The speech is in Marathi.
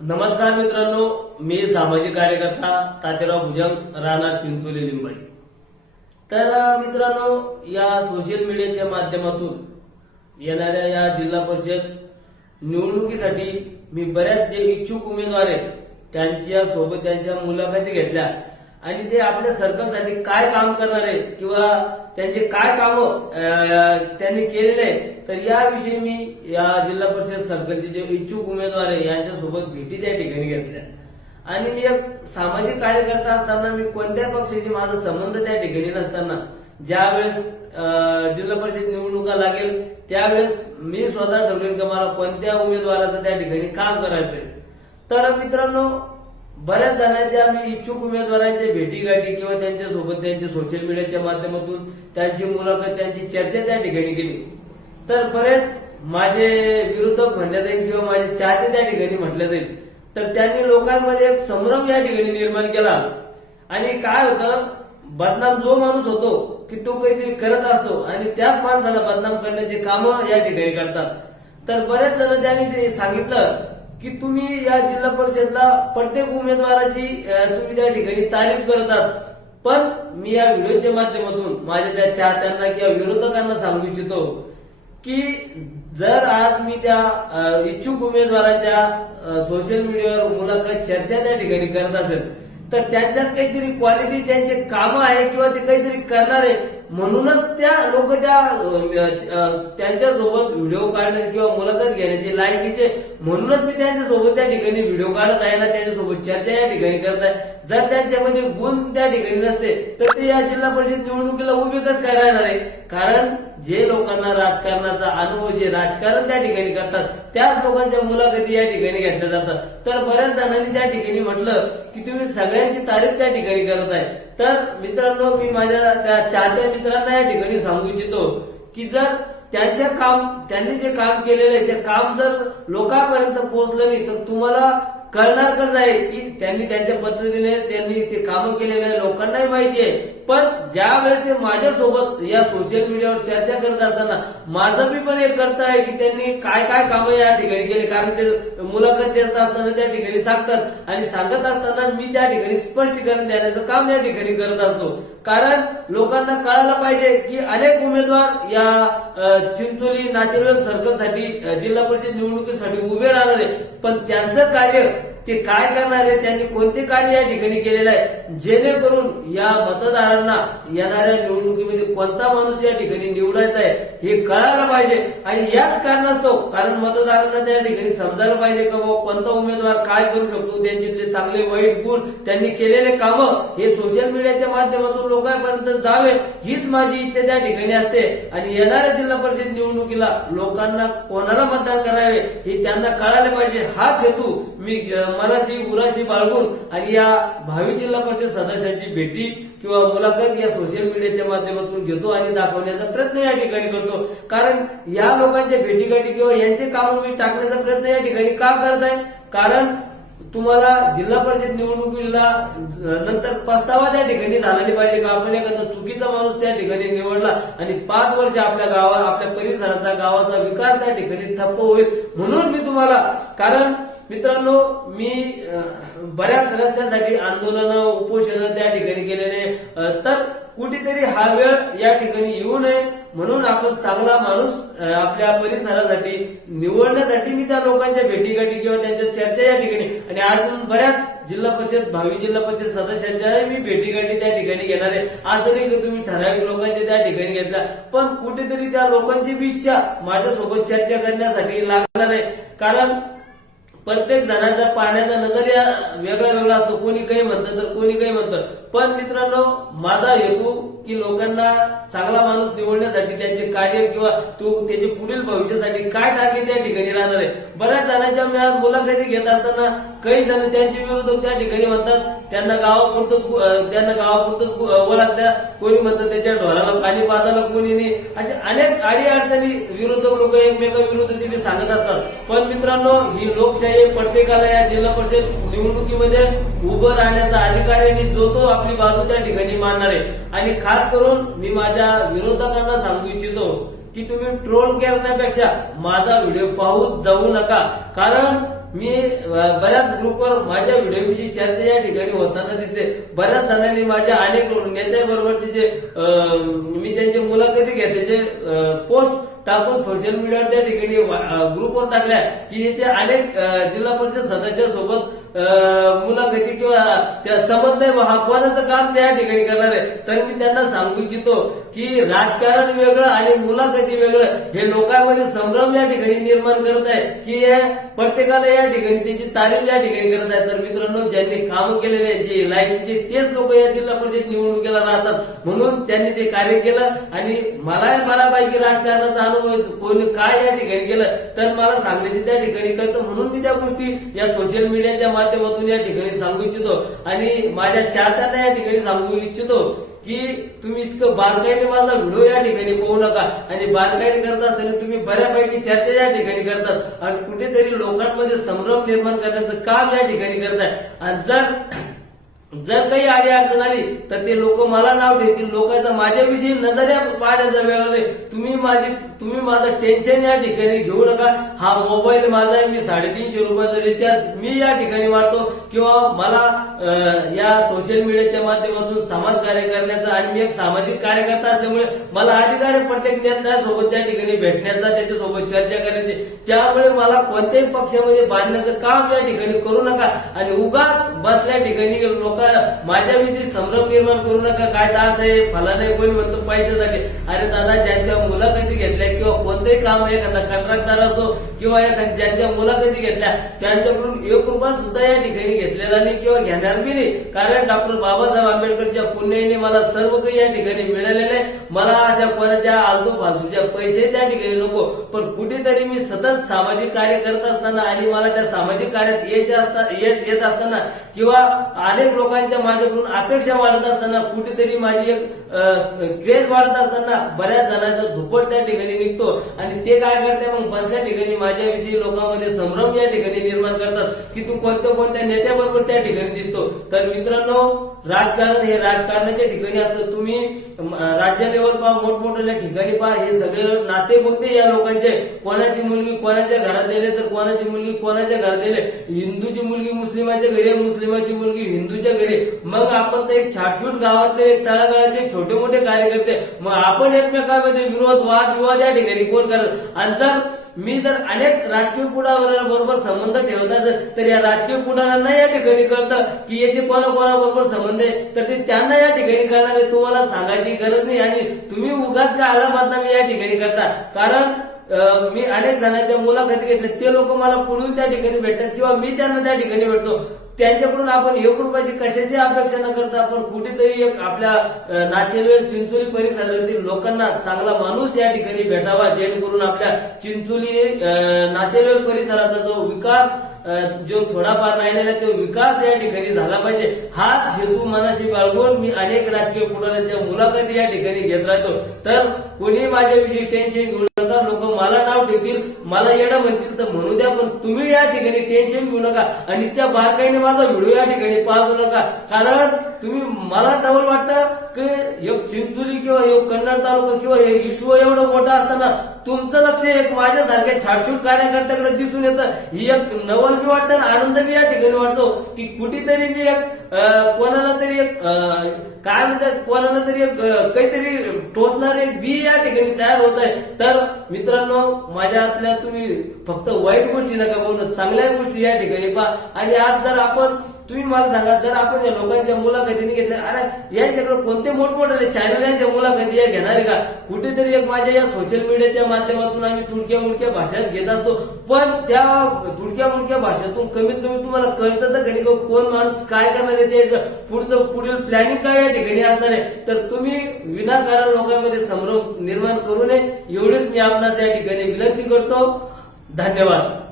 नमस्कार मित्रांनो मी सामाजिक कार्यकर्ता तात्याराव भुजंग राहणार चिंचोली लिंबाई तर मित्रांनो या सोशल मीडियाच्या माध्यमातून येणाऱ्या या जिल्हा परिषद निवडणुकीसाठी मी बऱ्याच जे इच्छुक उमेदवार आहेत त्यांच्यासोबत त्यांच्या मुलाखती घेतल्या. आणि ते आपल्या सर्कलसाठी काय काम करणार आहे किंवा त्यांचे काय काम त्यांनी केलेले आहे तर याविषयी मी या जिल्हा परिषद सर्कलचे जे इच्छुक उमेदवार आहे यांच्यासोबत भेटी त्या ठिकाणी घेतल्या. आणि मी एक सामाजिक कार्यकर्ता असताना मी कोणत्या पक्षाशी माझा संबंध त्या ठिकाणी नसताना ज्यावेळेस जिल्हा परिषद निवडणुका लागेल त्यावेळेस मी स्वतः ठरवेन की मला कोणत्या उमेदवाराचं त्या ठिकाणी काम करायचंय. तर मित्रांनो बऱ्याच जणांच्या आम्ही इच्छुक उमेदवारांच्या भेटीगाठी किंवा त्यांच्यासोबत त्यांच्या सोशल मीडियाच्या माध्यमातून त्यांची मुलाखत त्यांची चर्चा त्या ठिकाणी केली. तर बरेच माझे विरोधक म्हणल्या जाईल किंवा माझे चाहते त्या ठिकाणी म्हटले जाईल. तर त्यांनी लोकांमध्ये एक संभ्रम या ठिकाणी निर्माण केला. आणि काय होतं बदनाम जो माणूस होतो की तो काहीतरी करत असतो आणि त्याच माणसाला बदनाम करण्याचे कामं या ठिकाणी करतात. तर बरेच जण त्यांनी सांगितलं की तुम्ही या जिल्हा परिषदला प्रत्येक उमेदवाराची तुम्ही त्या ठिकाणी तारीफ करतात. पण मी या व्हिडिओच्या माध्यमातून माझ्या त्या चाहत्यांना किंवा विरोधकांना सांगू इच्छितो की जर आज मी त्या इच्छुक उमेदवाराच्या सोशल मीडियावर मुलाखत चर्चा त्या ठिकाणी करत असेल तर त्यांच्यात काहीतरी क्वालिटी त्यांचे कामं आहे किंवा ते काहीतरी करणार आहे म्हणूनच त्या लोक त्या त्यांच्यासोबत व्हिडिओ काढण्याचे किंवा मुलाखत घेण्याचे लायकीचे म्हणूनच मी त्यांच्यासोबत त्या ठिकाणी व्हिडिओ काढत आहे ना त्यांच्यासोबत चर्चा या ठिकाणी करत आहे. जर त्यांच्यामध्ये गुण त्या ठिकाणी नसते तर ते या जिल्हा परिषद निवडणुकीला उभे कसं काय राहणार आहे? कारण जे लोकांना राजकारणाचा अनुभव जे राजकारण त्या ठिकाणी करतात त्याच लोकांच्या मुलाखती या ठिकाणी घेतल्या जातात. तर बऱ्याच जणांनी त्या ठिकाणी म्हटलं की तुम्ही सगळ्यांची तारीफ त्या ठिकाणी करत आहे. तर मित्रांनो मी माझ्या त्या चाहत्या मित्रांना या ठिकाणी सांगू इच्छितो की जर त्यांच्या काम त्यांनी जे काम केलेलं आहे ते काम जर लोकांपर्यंत पोहोचलं नाही तर तुम्हाला कळणार कसं आहे की त्यांनी त्यांच्या पद्धतीने त्यांनी ते कामं केलेले आहे. लोकांनाही माहिती आहे पण ज्या वेळेस ते माझ्यासोबत या सोशल मीडियावर चर्चा करत असताना माझं मी पण एक करता आहे की त्यांनी काय काय कामं या ठिकाणी केली. कारण ते मुलाखत देत असताना त्या ठिकाणी सांगतात आणि सांगत असताना मी त्या ठिकाणी स्पष्टीकरण देण्याचं काम या ठिकाणी करत असतो. कारण लोकांना कळायला पाहिजे की अनेक उमेदवार या चिंचोली नाचेरवेल सर्कलसाठी जिल्हा परिषद निवडणुकीसाठी उभे राहणार. आहे पण त्यांचं कार्य ते काय करणार आहे? त्यांनी कोणते कार्य या ठिकाणी केलेलं आहे? जेणेकरून या मतदारांना येणाऱ्या निवडणुकीमध्ये कोणता माणूस या ठिकाणी निवडायचा आहे हे कळायला पाहिजे. आणि याच कारणास्तव कारण मतदारांना त्या ठिकाणी समजायला पाहिजे का बाबा कोणता उमेदवार काय करू शकतो? त्यांच्यातले चांगले वाईट गुण त्यांनी केलेले कामं हे सोशल मीडियाच्या माध्यमातून लोकांपर्यंत जावे हीच माझी इच्छा त्या ठिकाणी असते. आणि येणाऱ्या जिल्हा परिषद निवडणुकीला लोकांना कोणाला मतदान करावे हे त्यांना कळायला पाहिजे. हाच हेतू मी मनाशी उराशी बाळगून आणि या भावी जिल्हा परिषद सदस्यांची भेटी किंवा मुलाखत या सोशल मीडियाच्या माध्यमातून घेतो आणि दाखवण्याचा प्रयत्न या ठिकाणी करतो. कारण या लोकांच्या भेटीगाठी किंवा यांचे काम मी टाकण्याचा प्रयत्न या ठिकाणी का करत आहे कारण तुम्हाला जिल्हा परिषद निवडणुकीला नंतर पस्तावा त्या ठिकाणी झाला पाहिजे का? आपण एखादा चुकीचा माणूस त्या ठिकाणी निवडला आणि पाच वर्ष आपल्या गावात आपल्या परिसराचा गावाचा विकास त्या ठिकाणी ठप्प होईल म्हणून मी तुम्हाला कारण मित्रांनो मी बऱ्याच रस्त्यासाठी आंदोलन उपोषण त्या ठिकाणी केलेले तर कुठेतरी हा वेळ या ठिकाणी येऊ नये म्हणून आपण चांगला माणूस आपल्या परिसरासाठी निवडण्यासाठी मी त्या लोकांच्या भेटीगाठी किंवा त्यांच्या चर्चा या ठिकाणी आणि अजून बऱ्याच जिल्हा परिषद भावी जिल्हा परिषद सदस्यांच्या मी भेटीगाठी त्या ठिकाणी घेणार आहे. असं नाही की तुम्ही ठराविक लोकांचे त्या ठिकाणी घेतला पण कुठेतरी त्या लोकांची बी इच्छा माझ्यासोबत चर्चा करण्यासाठी लागणार आहे. कारण प्रत्येक जणांचा पाण्याचा नजर नजरिया वेगळा वेगळा असतो. कोणी काही म्हणतं तर कोणी काही म्हणतं. पण मित्रांनो माझा हेतू की लोकांना चांगला माणूस निवडण्यासाठी त्यांचे कार्य किंवा तो त्याचे पुढील भविष्यासाठी काय टार्गेट त्या ठिकाणी राहणार आहे? बऱ्याच जणांच्या मी आज मुलाखती घेत असताना काही जण त्यांचे विरोधक त्या ठिकाणी म्हणतात त्यांना गावापुरतच त्यांना गावापुरतच ओळखत्या कोणी म्हणतं त्याच्या ढोराला पाणी पाजायला कोणी नाही. असे अनेक आडी अडचणी विरोधक लोक एकमेकांविरुद्ध विरोध तिथे सांगत असतात. पण मित्रांनो ही लोकशाही प्रत्येकाला या जिल्हा परिषद निवडणुकीमध्ये उभं राहण्याचा अधिकार आहे जो तो आपली बाजू त्या ठिकाणी मांडणार आहे. आणि खास करून मी माझ्या विरोधकांना सांगू इच्छितो की तुम्ही ट्रोल करण्यापेक्षा माझा व्हिडिओ पाहू जाऊ नका. कारण मी बऱ्याच ग्रुपवर माझ्या व्हिडिओविषयी चर्चा या ठिकाणी होताना दिसते. बऱ्याच जणांनी माझ्या अनेक नेत्याबरोबरचे जे मी त्यांची मुलाखती घेते जे पोस्ट टाकून सोशल मीडियावर त्या ठिकाणी ग्रुपवर टाकल्या की याचे अनेक जिल्हा परिषद सदस्यांसोबत मुलाखती किंवा त्या संबंध आहे, काम त्या ठिकाणी करणार आहे. तर मी त्यांना सांगू इच्छितो की राजकारण वेगळं आणि मुलाखती वेगळं हे लोकांमध्ये संभ्रम या ठिकाणी निर्माण करत आहे की हे प्रत्येकाला या ठिकाणी त्याची तारीफ या ठिकाणी करत आहे. तर मित्रांनो ज्यांनी काम केलेले जे लायकीचे तेच लोक या जिल्हा परिषद निवडणुकीला राहतात म्हणून त्यांनी ते कार्य केलं. आणि मला बऱ्यापैकी राजकारणाचा अनुभव आहे. कोणी काय या ठिकाणी केलं तर मला सांगण्याचे त्या ठिकाणी कळतं. म्हणून मी त्या गोष्टी या सोशल मीडियाच्या माध्यमातून या ठिकाणी सांगू इच्छितो. आणि माझ्या चाहत्यांना या ठिकाणी सांगू इच्छितो की तुम्ही इतकं बारकाईने माझा व्हिडिओ या ठिकाणी पाहू नका. आणि बारकाईने करत असताना तुम्ही बऱ्यापैकी चर्चा या ठिकाणी करतात. आणि कुठेतरी लोकांमध्ये संभ्रम निर्माण करण्याचं काम या ठिकाणी करताय. आणि जर जर काही आडी अडचण आली तर ते लोक मला नाव देतील. लोकांचा माझ्याविषयी नजऱ्या पाहण्याचा वेळ आले तुम्ही माझी तुम्ही माझं टेन्शन या ठिकाणी घेऊ नका. हा मोबाईल माझा आहे. मी साडेतीनशे रुपयाचा रिचार्ज मी या ठिकाणी मारतो. किंवा मला या सोशल मीडियाच्या माध्यमातून समाज कार्य करण्याचा आणि मी एक सामाजिक कार्यकर्ता असल्यामुळे मला अधिकार आहे प्रत्येक नेत्यासोबत त्या ठिकाणी भेटण्याचा त्याच्यासोबत चर्चा करण्याची त्यामुळे मला कोणत्याही पक्षामध्ये बांधण्याचं काम या ठिकाणी करू नका. आणि उगाच बसल्या ठिकाणी लोक माझ्याविषयी संभ्रम निर्माण करू नका. काय दास आहे? फलाने कोणी म्हणतो पैशासाठी अरे दादा ज्यांच्या मुलाखती घेतल्या किंवा कोणतेही काम एखादा कंत्राटदार असो किंवा एखाद्या ज्यांच्या मुलाखती घेतल्या त्यांच्याकडून एक रुपया सुद्धा या ठिकाणी घेतलेला नाही किंवा घेणार बी नाही. कारण डॉक्टर बाबासाहेब आंबेडकर पुण्याने मला सर्व काही या ठिकाणी मिळालेलं आहे. मला अशा कोणाच्या आलतू फालतूच्या पैसे त्या ठिकाणी नको. पण कुठेतरी मी सतत सामाजिक कार्य करत असताना आणि मला त्या सामाजिक कार्यात यश यश येत असताना किंवा अनेक लोकांच्या माझ्याकडून अपेक्षा वाढत असताना कुठेतरी माझी एक क्रेज वाढत असताना बऱ्याच जणांचा धुपट त्या ठिकाणी निघतो. आणि ते काय करते? मग बसल्या ठिकाणी माझ्याविषयी लोकांमध्ये संभ्रम या ठिकाणी निर्माण करतात की तू कोणत्या कोणत्या नेत्याबरोबर त्या ठिकाणी दिसतो. तर मित्रांनो राजकारण हे राजकारण राजकारणाच्या ठिकाणी असतं. तुम्ही राज्य लेवल पहा मोठमोठ्या ठिकाणी पहा. हे सगळे नाते बोलते या लोकांचे कोणाची मुलगी कोणाच्या घरात दिले तर कोणाची मुलगी कोणाच्या घरात दिले हिंदूची मुलगी मुस्लिमाच्या घरी आहे, मुस्लिमाची मुलगी हिंदूच्या घरी मग आपण तर एक छाटछूट गावातले एक तळागाळाचे छोटे मोठे कार्यकर्ते मग आपण एकमेकांमध्ये विरोध वाद विवाद या ठिकाणी कोण करत? आणि जर मी जर अनेक राजकीय पुढाऱ्यांबरोबर संबंध ठेवत असेल तर या राजकीय पुढाऱ्यांना या ठिकाणी कळतं की याचे कोणाकोणाबरोबर संबंध आहे तर ते त्यांना या ठिकाणी कळणार आहे. तुम्हाला सांगायची गरज नाही आणि तुम्ही उगाच का आला बदनामी या ठिकाणी करता. कारण मी अनेक जणांच्या मुलाखती घेतल्या ते लोक मला पुढून त्या ठिकाणी भेटतात किंवा मी त्यांना त्या ठिकाणी भेटतो. त्यांच्याकडून आपण एक रुपयाची कशाची अपेक्षा न करता आपण कुठेतरी एक आपल्या नाचेलवेल चिंचोली परिसरातील लोकांना चांगला माणूस या ठिकाणी भेटावा जेणेकरून आपल्या चिंचोली नाचेलवेल परिसराचा जो विकास जो थोडाफार राहिलेला तो विकास या ठिकाणी झाला पाहिजे. हाच हेतू मनाशी बाळगून मी अनेक राजकीय पुढाऱ्यांच्या मुलाखती या ठिकाणी घेत राहतो. तर कोणी माझ्याविषयी टेन्शन घेऊ नका लोक मला नाव ठेवतील मला येणं म्हणतील तर म्हणू द्या पण तुम्ही या ठिकाणी टेन्शन घेऊ नका आणि त्या बारकाईने माझा व्हिडिओ या ठिकाणी पाहू नका. कारण तुम्ही मला डबल वाटतं की एक चिंचोली किंवा एक कन्नड तालुका किंवा हे इश्यू एवढं मोठा असताना तुमचं लक्ष एक माझ्यासारख्या छाटछूट कार्यकर्त्याकडे दिसून येतं. ही एक नवल बी वाटतं आणि आनंद बी या ठिकाणी वाटतो की कुठेतरी मी एक कोणाला तरी एक काय म्हणतात कोणाला तरी एक काहीतरी टोचणार एक बी या ठिकाणी तयार होत आहे. तर मित्रांनो माझ्या आतल्या तुम्ही फक्त वाईट गोष्टी नका बोलणं चांगल्या गोष्टी या ठिकाणी पहा. आणि आज जर आपण तुम्ही मला सांगा जर आपण या लोकांच्या मुलाखतीने घेतल्या अरे यांच्याकडे कोणते मोठमोठे चॅनल यांच्या मुलाखती या घेणार आहे का? कुठेतरी एक माझ्या या सोशल मीडियाच्या माध्यमातून आम्ही तुडक्या मुडक्या भाषात घेत असतो. पण त्या तुडक्या मुडक्या भाषेतून कमीत कमी तुम्हाला कळतं तर घरी का कोण माणूस काय करणार आहे त्याचं पुढचं पुढील प्लॅनिंग काय या ठिकाणी असणार आहे. तर तुम्ही विनाकारण लोकांमध्ये संभ्रम निर्माण करू नये. एवढेच मी आपणास या ठिकाणी विनंती करतो. धन्यवाद.